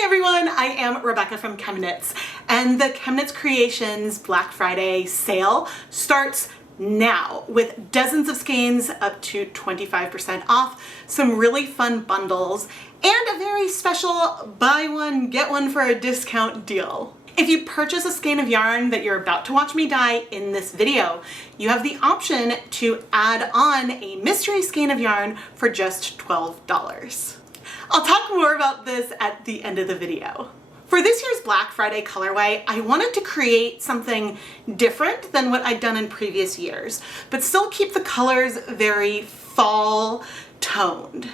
Hi everyone, I am Rebecca from ChemKnits, and the ChemKnits Creations Black Friday sale starts now with dozens of skeins up to 25% off, some really fun bundles, and a very special buy one, get one for a discount deal. If you purchase a skein of yarn that you're about to watch me dye in this video, you have the option to add on a mystery skein of yarn for just $12. I'll talk more about this at the end of the video. For this year's Black Friday colorway, I wanted to create something different than what I'd done in previous years, but still keep the colors very fall toned.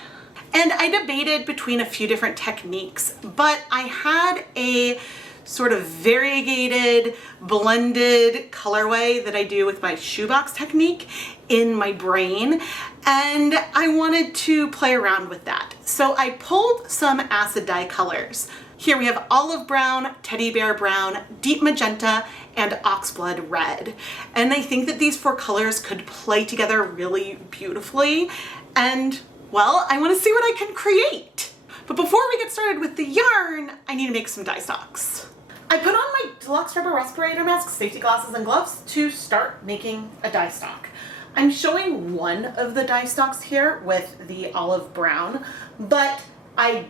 And I debated between a few different techniques, but I had a sort of variegated, blended colorway that I do with my shoebox technique in my brain, and I wanted to play around with that. So I pulled some acid dye colors. Here we have olive brown, teddy bear brown, deep magenta, and oxblood red. And I think that these four colors could play together really beautifully, and well, I want to see what I can create. But before we get started with the yarn, I need to make some dye stocks. I put on my deluxe rubber respirator mask, safety glasses, and gloves to start making a dye stock. I'm showing one of the dye stocks here with the olive brown, but I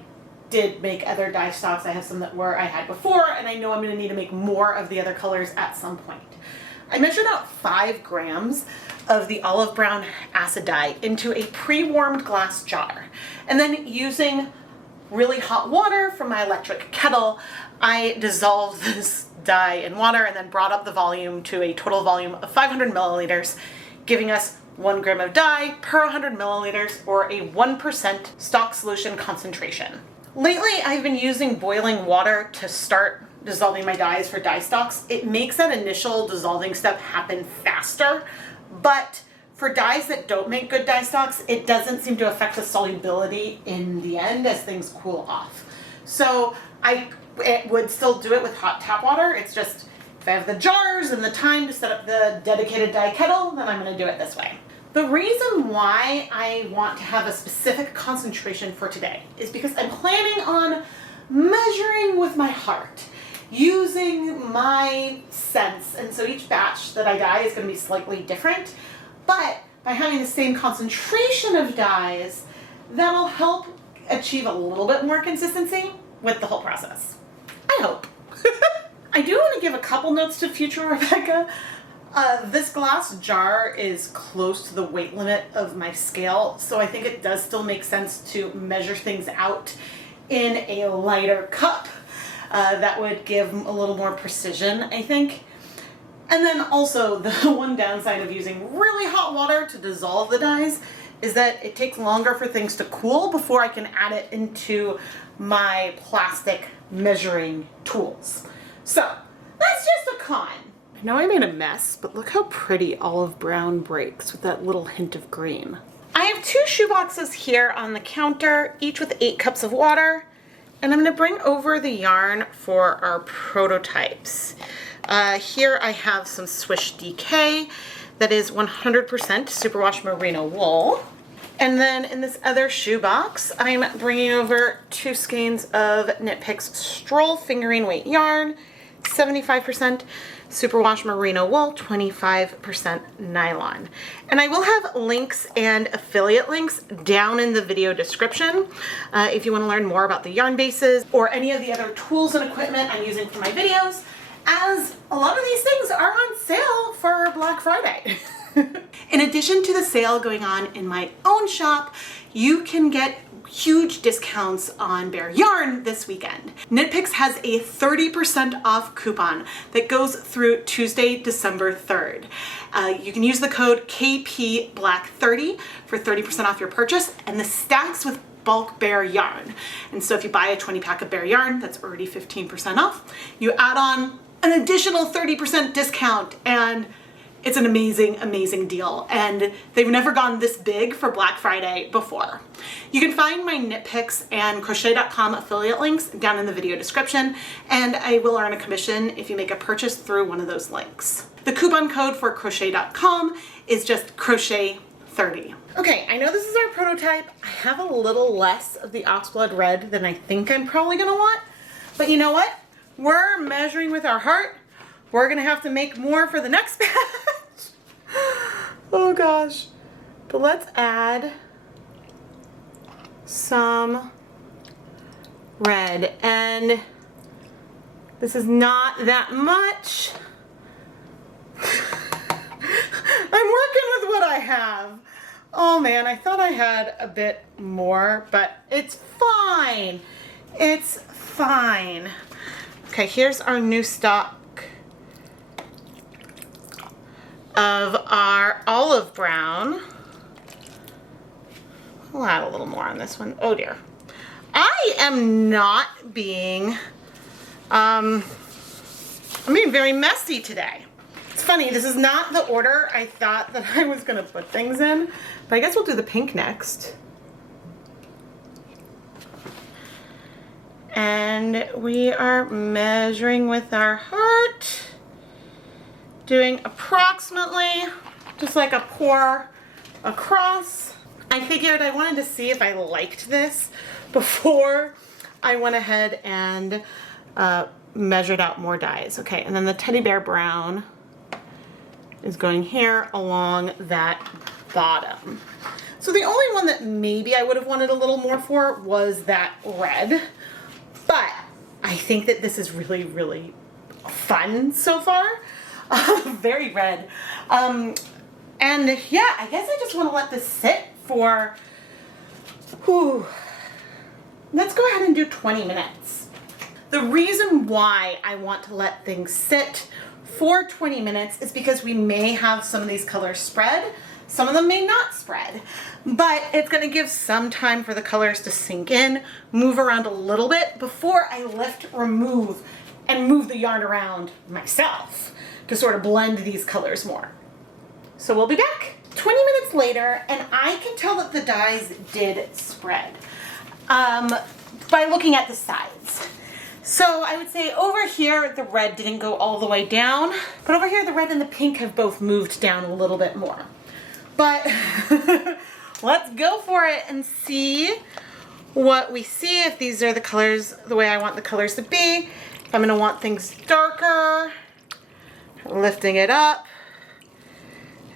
did make other dye stocks. I have some that I had before, and I know I'm going to need to make more of the other colors at some point. I measured out 5 grams of the olive brown acid dye into a pre-warmed glass jar, and then using really hot water from my electric kettle, I dissolved this dye in water and then brought up the volume to a total volume of 500 milliliters, giving us 1 gram of dye per 100 milliliters, or a 1% stock solution concentration. Lately, I've been using boiling water to start dissolving my dyes for dye stocks. It makes that initial dissolving step happen faster, but for dyes that don't make good dye stocks, it doesn't seem to affect the solubility in the end as things cool off. So it would still do it with hot tap water. It's just, if I have the jars and the time to set up the dedicated dye kettle, then I'm going to do it this way. The reason why I want to have a specific concentration for today is because I'm planning on measuring with my heart, using my sense, and so each batch that I dye is going to be slightly different. But by having the same concentration of dyes, that'll help achieve a little bit more consistency with the whole process. I hope. I do want to give a couple notes to future Rebecca. This glass jar is close to the weight limit of my scale, so I think it does still make sense to measure things out in a lighter cup. That would give a little more precision, I think. And then also, the one downside of using really hot water to dissolve the dyes is that it takes longer for things to cool before I can add it into my plastic measuring tools. So that's just a con. I know I made a mess, but look how pretty olive brown breaks with that little hint of green. I have 2 shoe boxes here on the counter, each with 8 cups of water, and I'm going to bring over the yarn for our prototypes. Here I have some Swish DK that is 100% Superwash merino wool. And then in this other shoebox, I'm bringing over 2 skeins of Knit Picks Stroll fingering weight yarn, 75% Superwash merino wool, 25% nylon. And I will have links and affiliate links down in the video description if you want to learn more about the yarn bases or any of the other tools and equipment I'm using for my videos, as a lot of these things are on sale for Black Friday. In addition to the sale going on in my own shop, you can get huge discounts on bare yarn this weekend. Knit Picks has a 30% off coupon that goes through Tuesday, December 3rd. You can use the code KPBlack30 for 30% off your purchase, and this stacks with bulk bare yarn. And so if you buy a 20 pack of bare yarn, that's already 15% off. You add on an additional 30% discount, and it's an amazing, amazing deal, and they've never gone this big for Black Friday before. You can find my Knit Picks and crochet.com affiliate links down in the video description, and I will earn a commission if you make a purchase through one of those links. The coupon code for crochet.com is just crochet30. Okay, I know this is our prototype. I have a little less of the oxblood red than I think I'm probably gonna want, But you know what? We're measuring with our heart. We're gonna have to make more for the next batch. Oh gosh. But let's add some red, and this is not that much. I'm working with what I have. Oh man, I thought I had a bit more, but it's fine. It's fine. Okay, here's our new stock of our olive brown. We'll add a little more on this one. Oh dear. I am not being, I'm being very messy today. It's funny, this is not the order I thought that I was gonna put things in, but I guess we'll do the pink next. And we are measuring with our heart, doing approximately just like a pour across. I figured I wanted to see if I liked this before I went ahead and measured out more dyes. Okay, and then the teddy bear brown is going here along that bottom. So the only one that maybe I would have wanted a little more for was that red, but I think that this is really, really fun so far. Very red. And yeah, I guess I just want to let this sit for, let's go ahead and do 20 minutes. The reason why I want to let things sit for 20 minutes is because we may have some of these colors spread. Some of them may not spread, but it's going to give some time for the colors to sink in, move around a little bit before I lift, remove, and move the yarn around myself to sort of blend these colors more. So we'll be back 20 minutes later, and I can tell that the dyes did spread by looking at the sides. So I would say over here, the red didn't go all the way down, but over here, the red and the pink have both moved down a little bit more. But let's go for it and see what we see, if these are the colors, the way I want the colors to be. If I'm gonna want things darker, lifting it up,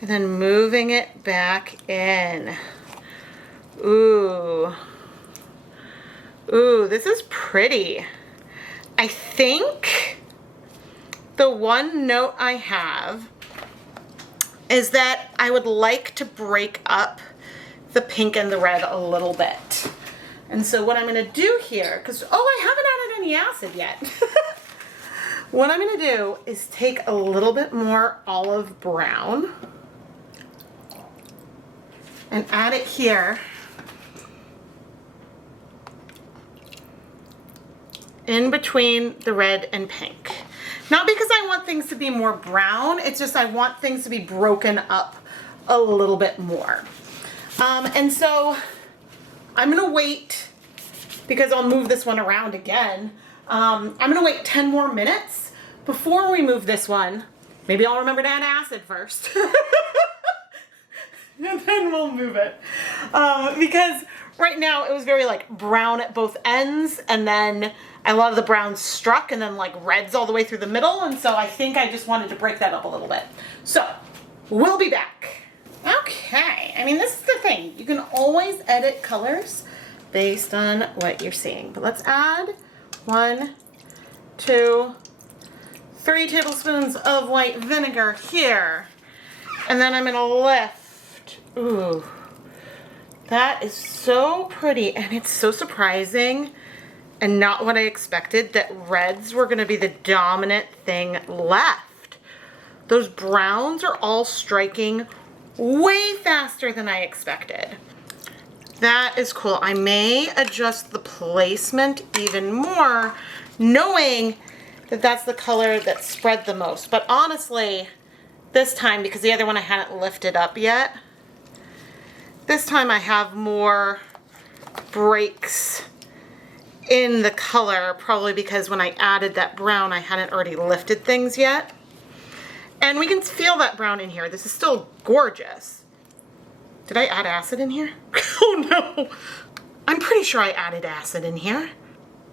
and then moving it back in. Ooh. Ooh, this is pretty. I think the one note I have is that I would like to break up the pink and the red a little bit. And so what I'm gonna do here, because, I haven't added any acid yet. What I'm gonna do is take a little bit more olive brown and add it here in between the red and pink. Not because I want things to be more brown, it's just I want things to be broken up a little bit more. And so I'm gonna wait, because I'll move this one around again. I'm gonna wait 10 more minutes before we move this one. Maybe I'll remember to add acid first. And then we'll move it. Because right now it was very like brown at both ends, and then a lot of the browns struck, and then like reds all the way through the middle, and so I think I just wanted to break that up a little bit. So we'll be back. Okay, I mean, this is the thing. You can always edit colors based on what you're seeing. But let's add 1, 2, 3 tablespoons of white vinegar here. And then I'm gonna lift. Ooh, that is so pretty, and it's so surprising and not what I expected, that reds were gonna be the dominant thing left. Those browns are all striking way faster than I expected. That is cool. I may adjust the placement even more, knowing that that's the color that spread the most. But honestly, this time, because the other one I hadn't lifted up yet, this time I have more breaks in the color, probably because when I added that brown, I hadn't already lifted things yet. And we can feel that brown in here. This is still gorgeous. Did I add acid in here? Oh no. I'm pretty sure I added acid in here.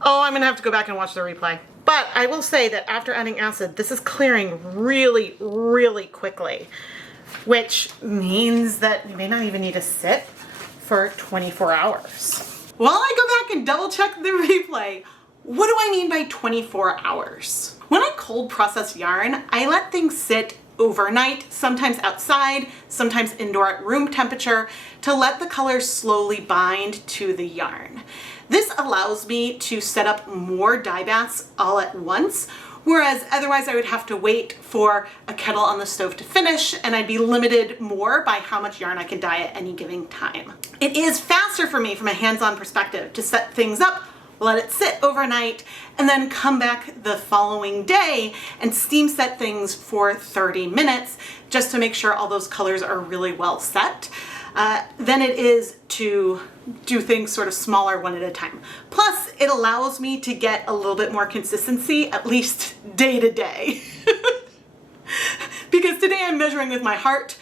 Oh, I'm gonna have to go back and watch the replay. But I will say that after adding acid, this is clearing really, really quickly, which means that we may not even need to sit for 24 hours. While I go back and double check the replay, what do I mean by 24 hours? When I cold process yarn, I let things sit overnight, sometimes outside, sometimes indoor at room temperature, to let the colors slowly bind to the yarn. This allows me to set up more dye baths all at once, whereas otherwise I would have to wait for a kettle on the stove to finish, and I'd be limited more by how much yarn I can dye at any given time. It is faster for me from a hands-on perspective to set things up, let it sit overnight, and then come back the following day and steam set things for 30 minutes just to make sure all those colors are really well set. Than it is to do things sort of smaller one at a time. Plus, it allows me to get a little bit more consistency, at least day to day. Because today I'm measuring with my heart.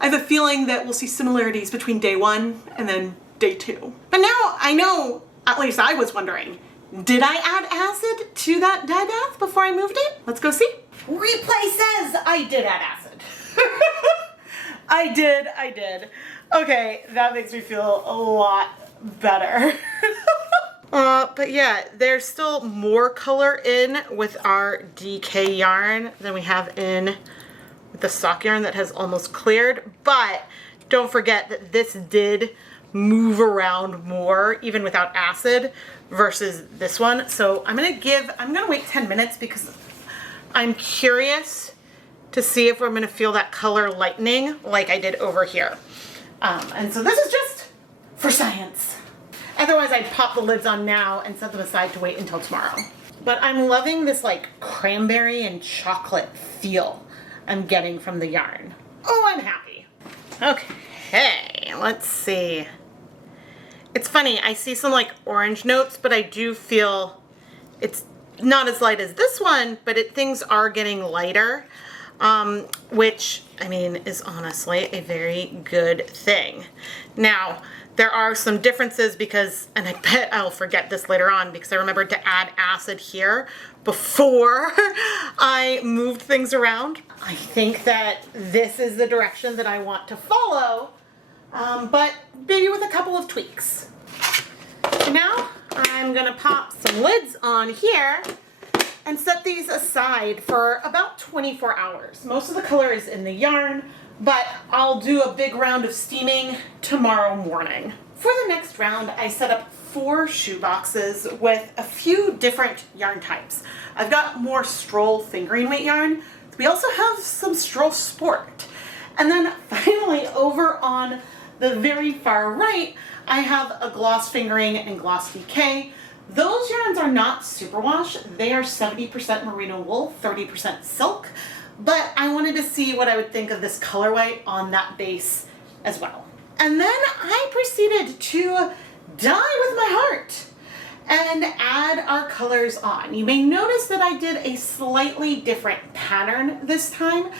I have a feeling that we'll see similarities between day 1 and then day 2. But now I know, at least I was wondering, did I add acid to that dye bath before I moved it? Let's go see. Replay says I did add acid. I did. Okay, that makes me feel a lot better. But yeah, there's still more color in with our DK yarn than we have in with the stock yarn that has almost cleared. But don't forget that this did move around more even without acid versus this one. So I'm gonna wait 10 minutes because I'm curious to see if I'm gonna feel that color lightening like I did over here. And so this is just for science. Otherwise I'd pop the lids on now and set them aside to wait until tomorrow. But I'm loving this like cranberry and chocolate feel I'm getting from the yarn. Oh, I'm happy. Okay, let's see. It's funny, I see some like orange notes, but I do feel it's not as light as this one, but things are getting lighter. Which, I mean, is honestly a very good thing. Now, there are some differences because, and I bet I'll forget this later on because I remembered to add acid here before I moved things around. I think that this is the direction that I want to follow, but maybe with a couple of tweaks. So now, I'm gonna pop some lids on here and set these aside for about 24 hours. Most of the color is in the yarn, but I'll do a big round of steaming tomorrow morning. For the next round, I set up 4 shoe boxes with a few different yarn types. I've got more Stroll fingering weight yarn. We also have some Stroll Sport. And then finally over on the very far right, I have a gloss fingering and gloss DK. Those yarns are not Superwash. They are 70% merino wool, 30% silk, but I wanted to see what I would think of this colorway on that base as well. And then I proceeded to dye with my heart and add our colors on. You may notice that I did a slightly different pattern this time,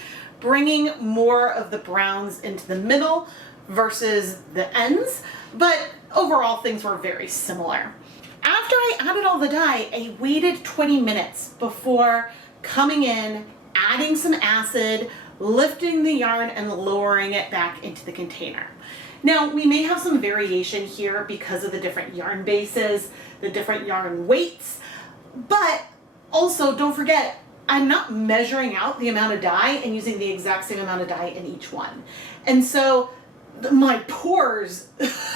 bringing more of the browns into the middle versus the ends, but overall things were very similar. After I added all the dye, I waited 20 minutes before coming in, adding some acid, lifting the yarn and lowering it back into the container. Now, we may have some variation here because of the different yarn bases, the different yarn weights, but also don't forget, I'm not measuring out the amount of dye and using the exact same amount of dye in each one. And so my pores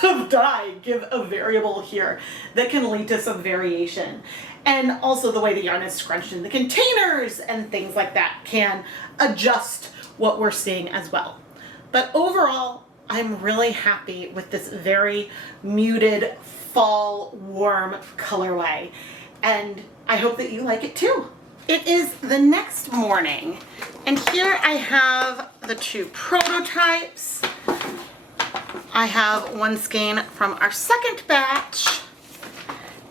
of dye give a variable here that can lead to some variation. And also the way the yarn is scrunched in the containers and things like that can adjust what we're seeing as well. But overall, I'm really happy with this very muted fall warm colorway. And I hope that you like it too. It is the next morning, and here I have the 2 prototypes. I have one skein from our second batch,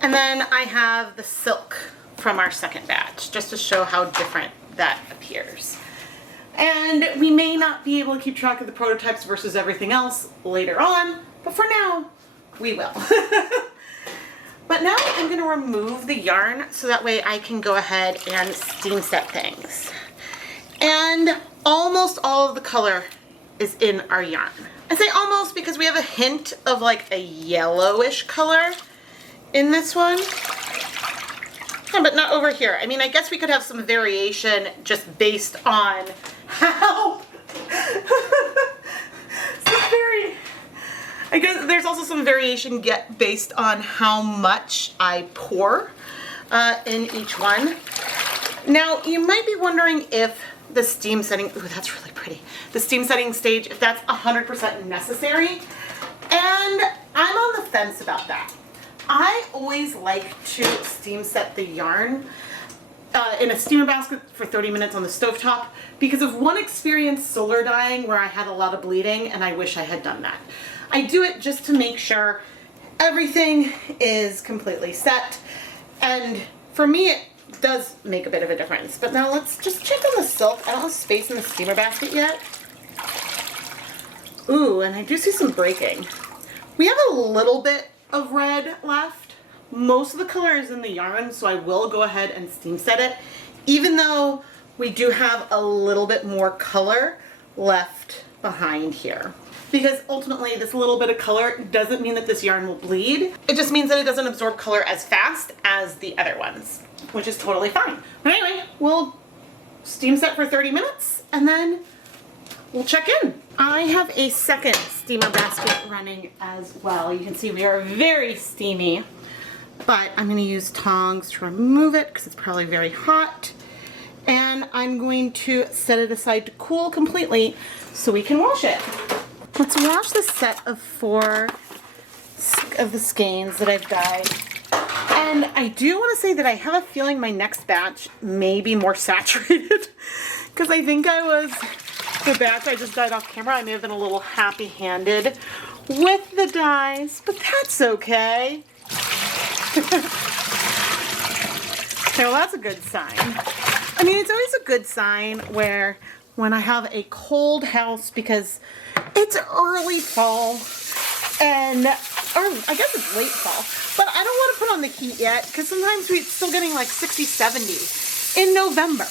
and then I have the silk from our second batch, just to show how different that appears. And we may not be able to keep track of the prototypes versus everything else later on, but for now, we will. But now I'm gonna remove the yarn so that way I can go ahead and steam set things. And almost all of the color is in our yarn. I say almost because we have a hint of like a yellowish color in this one. Yeah, but not over here. I mean, I guess we could have some variation just based on how I guess there's also some variation based on how much I pour in each one. Now, you might be wondering if the steam setting, ooh, that's really pretty. The steam setting stage, if that's 100% necessary. And I'm on the fence about that. I always like to steam set the yarn in a steamer basket for 30 minutes on the stovetop because of one experience solar dyeing where I had a lot of bleeding and I wish I had done that. I do it just to make sure everything is completely set, and for me it does make a bit of a difference. But now let's just check on the silk. I don't have space in the steamer basket yet. Ooh, and I do see some breaking. We have a little bit of red left. Most of the color is in the yarn, so I will go ahead and steam set it, even though we do have a little bit more color left behind here. Because ultimately this little bit of color doesn't mean that this yarn will bleed. It just means that it doesn't absorb color as fast as the other ones, which is totally fine. But anyway, we'll steam set for 30 minutes and then we'll check in. I have a second steamer basket running as well. You can see we are very steamy, but I'm going to use tongs to remove it because it's probably very hot. And I'm going to set it aside to cool completely so we can wash it. Let's wash the set of 4 of the skeins that I've dyed. And I do want to say that I have a feeling my next batch may be more saturated because I think the batch I just dyed off camera, I may have been a little happy-handed with the dyes, but that's okay. Okay, well that's a good sign. I mean, it's always a good sign where when I have a cold house, because it's early fall and, or I guess it's late fall, but I don't want to put on the heat yet because sometimes we're still getting like 60, 70 in November.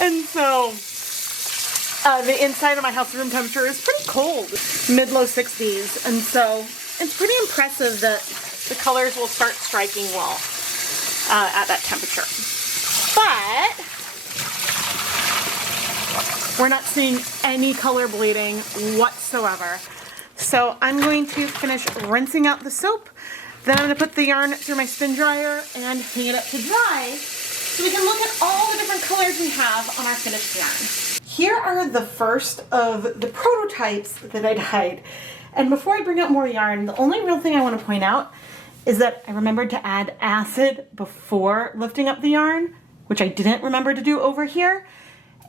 And so the inside of my house room temperature is pretty cold, mid-low 60s, and so it's pretty impressive that the colors will start striking well at that temperature. But we're not seeing any color bleeding whatsoever. So I'm going to finish rinsing out the soap. Then I'm going to put the yarn through my spin dryer and hang it up to dry so we can look at all the different colors we have on our finished yarn. Here are the first of the prototypes that I dyed. And before I bring out more yarn, the only real thing I want to point out is that I remembered to add acid before lifting up the yarn, which I didn't remember to do over here.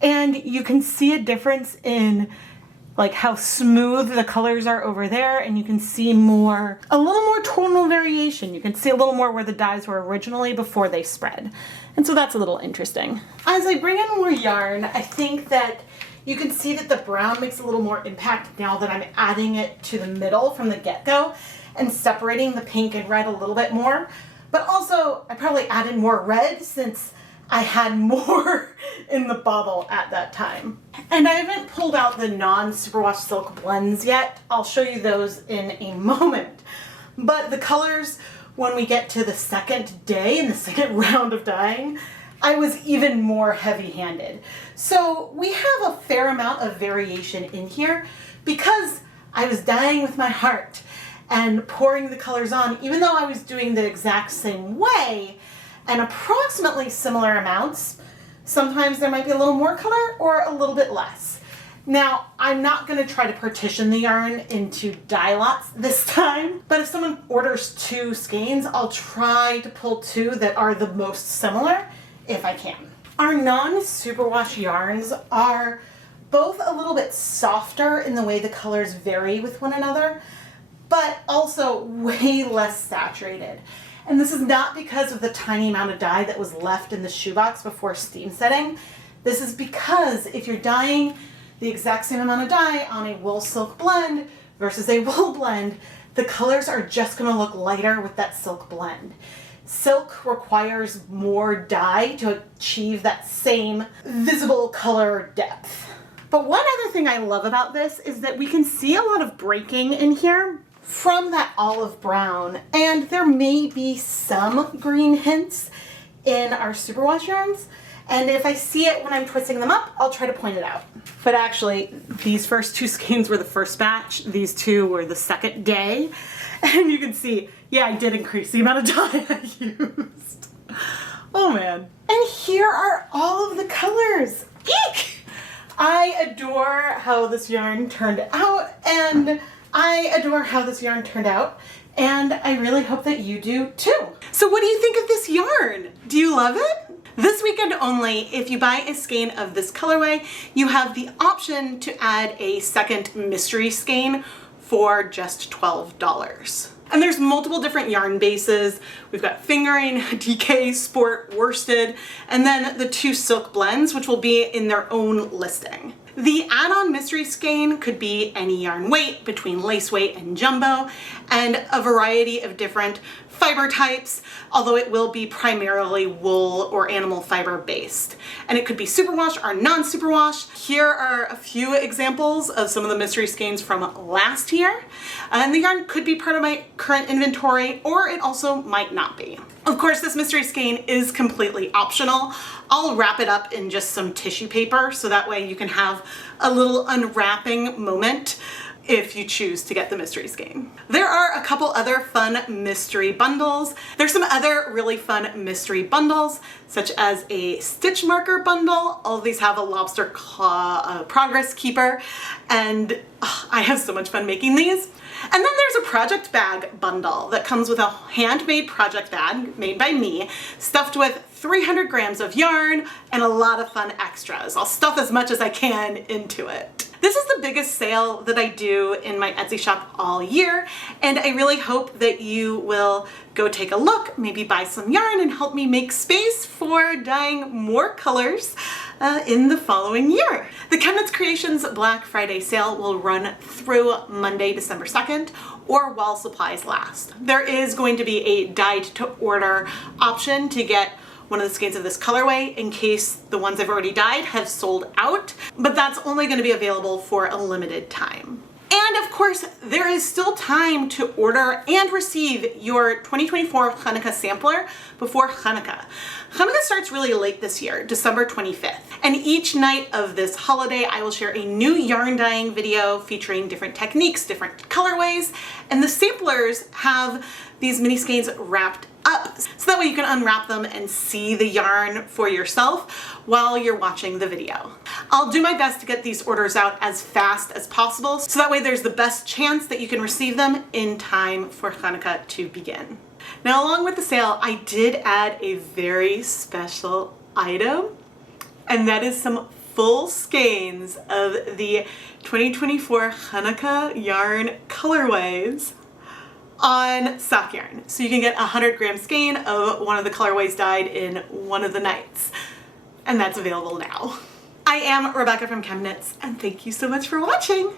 And you can see a difference in like how smooth the colors are over there, and you can see a little more tonal variation. You can see a little more where the dyes were originally before they spread. And so that's a little interesting. As I bring in more yarn, I think that you can see that the brown makes a little more impact now that I'm adding it to the middle from the get-go and separating the pink and red a little bit more. But also, I probably added more red since I had more in the bottle at that time. And I haven't pulled out the non-Superwash silk blends yet. I'll show you those in a moment. But the colors, when we get to the second day and the second round of dyeing, I was even more heavy-handed. So we have a fair amount of variation in here because I was dyeing with my heart and pouring the colors on, even though I was doing the exact same way and approximately similar amounts. Sometimes there might be a little more color or a little bit less. Now, I'm not going to try to partition the yarn into dye lots this time, but if someone orders 2 skeins, I'll try to pull 2 that are the most similar if I can. Our non-Superwash yarns are both a little bit softer in the way the colors vary with one another, but also way less saturated. And this is not because of the tiny amount of dye that was left in the shoebox before steam setting. This is because if you're dyeing the exact same amount of dye on a wool silk blend versus a wool blend, the colors are just gonna look lighter with that silk blend. Silk requires more dye to achieve that same visible color depth. But one other thing I love about this is that we can see a lot of breaking in here from that olive brown, and there may be some green hints in our superwash yarns, and if I see it when I'm twisting them up, I'll try to point it out. But actually, these first two skeins were the first batch, these two were the second day, and you can see, yeah, I did increase the amount of dye I used. Oh man. And here are all of the colors. Eek! I adore how this yarn turned out, and I really hope that you do too. So what do you think of this yarn? Do you love it? This weekend only, if you buy a skein of this colorway, you have the option to add a second mystery skein for just $12. And there's multiple different yarn bases. We've got fingering, DK, sport, worsted, and then the two silk blends, which will be in their own listing. The add-on mystery skein could be any yarn weight between lace weight and jumbo, and a variety of different fiber types, although it will be primarily wool or animal fiber based. And it could be superwash or non-superwash. Here are a few examples of some of the mystery skeins from last year. And the yarn could be part of my current inventory, or it also might not be. Of course, this mystery skein is completely optional. I'll wrap it up in just some tissue paper, so that way you can have a little unwrapping moment if you choose to get the mystery skein. There are a couple other fun mystery bundles. There's some other really fun mystery bundles, such as a stitch marker bundle. All of these have a lobster claw progress keeper, and I have so much fun making these. And then there's a project bag bundle that comes with a handmade project bag made by me, stuffed with 300 grams of yarn and a lot of fun extras. I'll stuff as much as I can into it. This is the biggest sale that I do in my Etsy shop all year, and I really hope that you will go take a look, maybe buy some yarn and help me make space for dyeing more colors in the following year. The ChemKnits Creations Black Friday sale will run through Monday, December 2nd, or while supplies last. There is going to be a dyed to order option to get one of the skeins of this colorway in case the ones I've already dyed have sold out, but that's only going to be available for a limited time. And of course, there is still time to order and receive your 2024 Hanukkah sampler before Hanukkah. Hanukkah starts really late this year, December 25th. And each night of this holiday, I will share a new yarn dyeing video featuring different techniques, different colorways, and the samplers have these mini skeins wrapped up, so that way you can unwrap them and see the yarn for yourself while you're watching the video. I'll do my best to get these orders out as fast as possible, so that way there's the best chance that you can receive them in time for Hanukkah to begin. Now, along with the sale, I did add a very special item, and that is some full skeins of the 2024 Hanukkah yarn colorways on sock yarn. So you can get a 100-gram skein of one of the colorways dyed in one of the nights. And that's available now. I am Rebecca from ChemKnits, and thank you so much for watching.